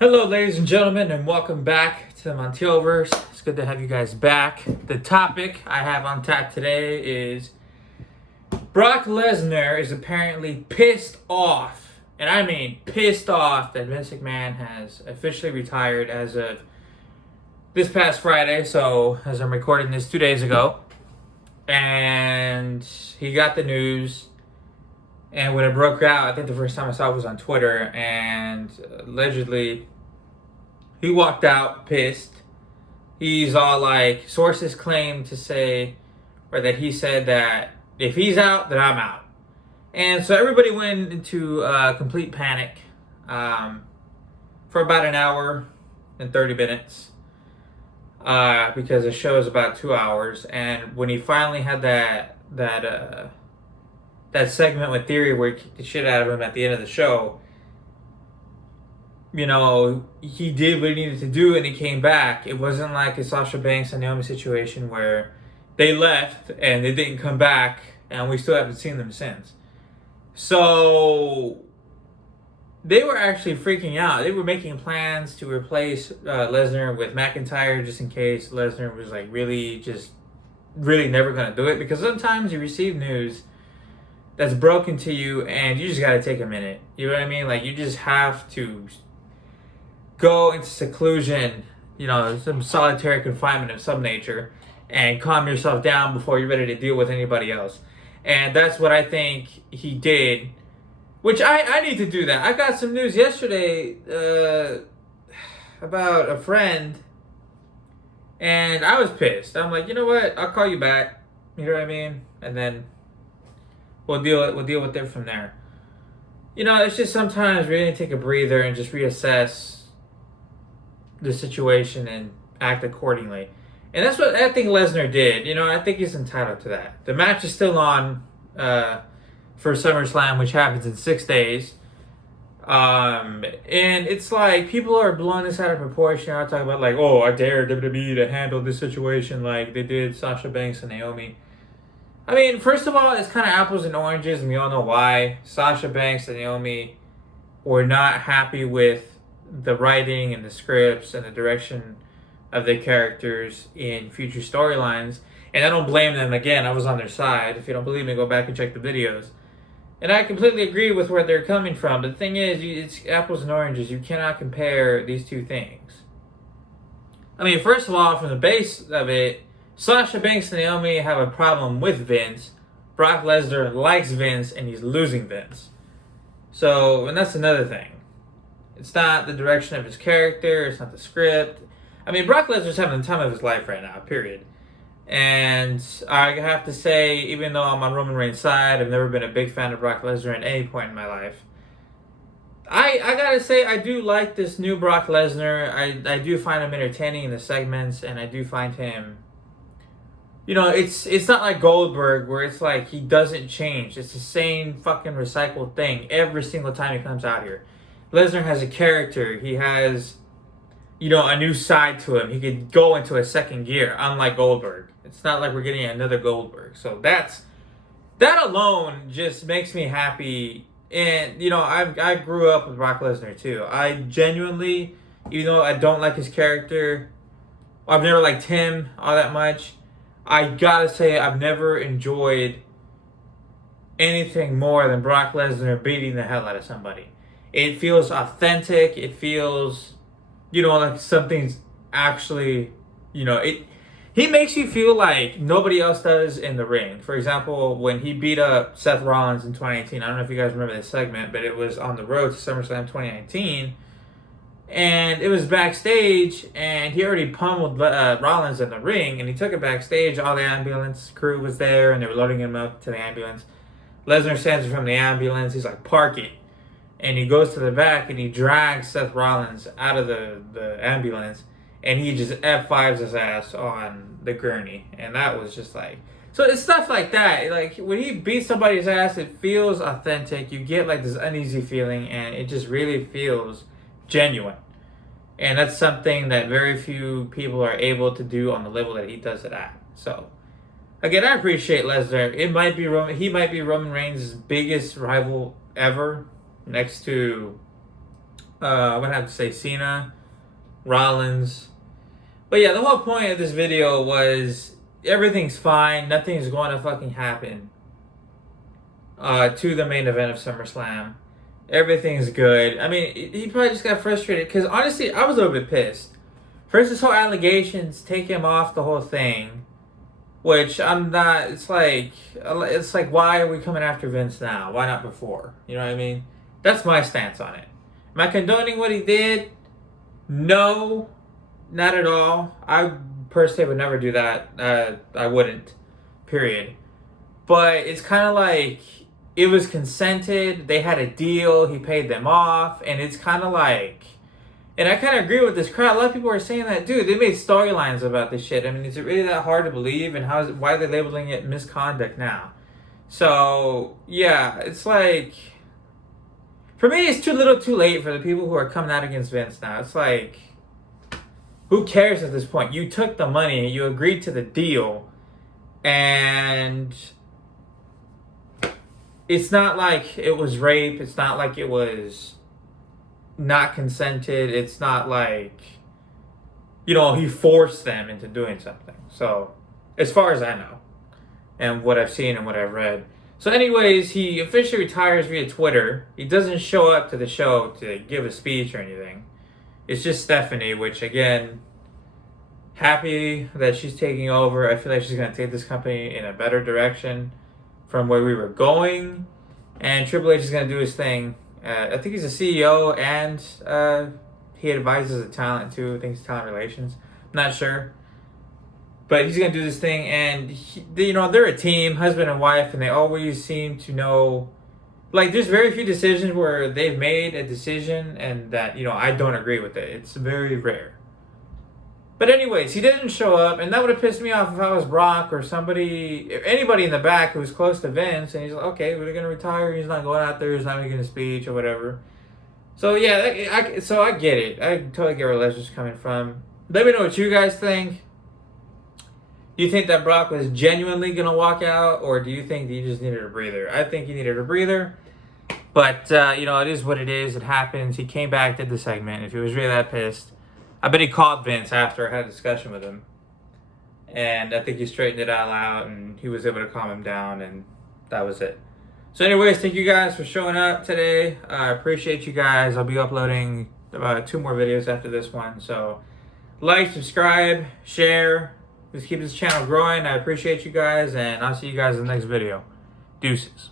Hello, ladies and gentlemen, and welcome back to the Montielverse. It's good to have you guys back. The topic I have on tap today is Brock Lesnar is apparently pissed off, and I mean pissed off, that Vince McMahon has officially retired as of this past Friday. So, as I'm recording this 2 days ago, and he got the news. And when it broke out, I think the first time I saw it was on Twitter, and allegedly he walked out pissed. He's all like, sources claim to say, or that he said that if he's out, then I'm out. And so everybody went into complete panic for about an hour and 30 minutes because the show is about 2 hours. And when he finally had that segment with Theory where he kicked the shit out of him at the end of the show, you know, he did what he needed to do and he came back. It wasn't like a Sasha Banks and Naomi situation where they left and they didn't come back and we still haven't seen them since. So they were actually freaking out. They were making plans to replace Lesnar with McIntyre just in case Lesnar was like really never going to do it, because sometimes you receive news that's broken to you and you just got to take a minute. You know what I mean? Like, you just have to go into seclusion, you know, some solitary confinement of some nature, and calm yourself down before you're ready to deal with anybody else. And that's what I think he did, which I need to do that. I got some news yesterday about a friend, and I was pissed. I'm like, you know what? I'll call you back. You know what I mean? And then we'll deal with it from there. You know, it's just sometimes we need to take a breather and just reassess the situation and act accordingly. And that's what I think Lesnar did. You know, I think he's entitled to that. The match is still on for SummerSlam, which happens in 6 days. And it's like, people are blowing this out of proportion. I'm talking about like, oh, I dare WWE to handle this situation like they did Sasha Banks and Naomi. I mean, first of all, it's kind of apples and oranges, and we all know why. Sasha Banks and Naomi were not happy with the writing and the scripts and the direction of the characters in future storylines. And I don't blame them. Again, I was on their side. If you don't believe me, go back and check the videos. And I completely agree with where they're coming from. But the thing is, it's apples and oranges. You cannot compare these two things. I mean, first of all, from the base of it, Sasha Banks and Naomi have a problem with Vince. Brock Lesnar likes Vince, and he's losing Vince. So, and that's another thing. It's not the direction of his character. It's not the script. I mean, Brock Lesnar's having the time of his life right now, period. And I have to say, even though I'm on Roman Reigns' side, I've never been a big fan of Brock Lesnar at any point in my life. I gotta say, I do like this new Brock Lesnar. I do find him entertaining in the segments, and I do find him... You know, it's not like Goldberg where it's like he doesn't change. It's the same fucking recycled thing every single time he comes out here. Lesnar has a character. He has, you know, a new side to him. He could go into a second gear, unlike Goldberg. It's not like we're getting another Goldberg. So that alone just makes me happy. And, you know, I grew up with Brock Lesnar too. I genuinely, even though I don't like his character, I've never liked him all that much, I gotta say, I've never enjoyed anything more than Brock Lesnar beating the hell out of somebody. It feels authentic. It feels, you know, like something's actually, you know, he makes you feel like nobody else does in the ring. For example, when he beat up Seth Rollins in 2019, I don't know if you guys remember this segment, but it was on the road to SummerSlam 2019. And it was backstage, and he already pummeled Rollins in the ring, and he took it backstage. All the ambulance crew was there, and they were loading him up to the ambulance. Lesnar stands from the ambulance. He's like, park it. And he goes to the back, and he drags Seth Rollins out of the ambulance, and he just F5s his ass on the gurney. And that was just like... So it's stuff like that. Like, when he beats somebody's ass, it feels authentic. You get like this uneasy feeling, and it just really feels genuine. And that's something that very few people are able to do on the level that he does it at. So, again, I appreciate Lesnar. He might be Roman Reigns' biggest rival ever, next to I would have to say Cena, Rollins. But yeah, the whole point of this video was everything's fine. Nothing's going to fucking happen to the main event of SummerSlam. Everything's good. I mean, he probably just got frustrated because honestly, I was a little bit pissed. First, this whole allegations take him off the whole thing, which I'm not. It's like why are we coming after Vince now? Why not before? You know what I mean? That's my stance on it. Am I condoning what he did? No, not at all. I personally would never do that. I wouldn't. Period. But it's kind of like it was consented. They had a deal. He paid them off, and it's kind of like. And I kind of agree with this crowd. A lot of people are saying that, dude, they made storylines about this shit. I mean, is it really that hard to believe? And why are they labeling it misconduct now? So, yeah, it's like, for me, it's too little too late for the people who are coming out against Vince now. It's like, who cares at this point? You took the money, you agreed to the deal, and it's not like it was rape. It's not like it was not consented. It's not like, he forced them into doing something. So, as far as I know, and what I've seen and what I've read. So anyways, he officially retires via Twitter. He doesn't show up to the show to give a speech or anything. It's just Stephanie, which again, happy that she's taking over. I feel like she's going to take this company in a better direction from where we were going. And Triple H is going to do his thing. I think he's a CEO and he advises the talent too. I think it's talent relations. I'm not sure. But he's going to do this thing, and they're a team, husband and wife, and they always seem to know. Like, there's very few decisions where they've made a decision and that, I don't agree with it. It's very rare. But anyways, he didn't show up, and that would have pissed me off if I was Brock or anybody in the back who was close to Vince, and he's like, okay, we're going to retire. He's not going out there. He's not making a speech or whatever. So, yeah, I get it. I totally get where Lesnar's coming from. Let me know what you guys think. Do you think that Brock was genuinely going to walk out, or do you think he just needed a breather? I think he needed a breather, but, it is what it is. It happens. He came back, did the segment. If he was really that pissed, I bet he called Vince after I had a discussion with him, and I think he straightened it all out, and he was able to calm him down, and that was it. So anyways, thank you guys for showing up today. I appreciate you guys. I'll be uploading 2 more videos after this one, so like, subscribe, share. Just keep this channel growing. I appreciate you guys, and I'll see you guys in the next video. Deuces.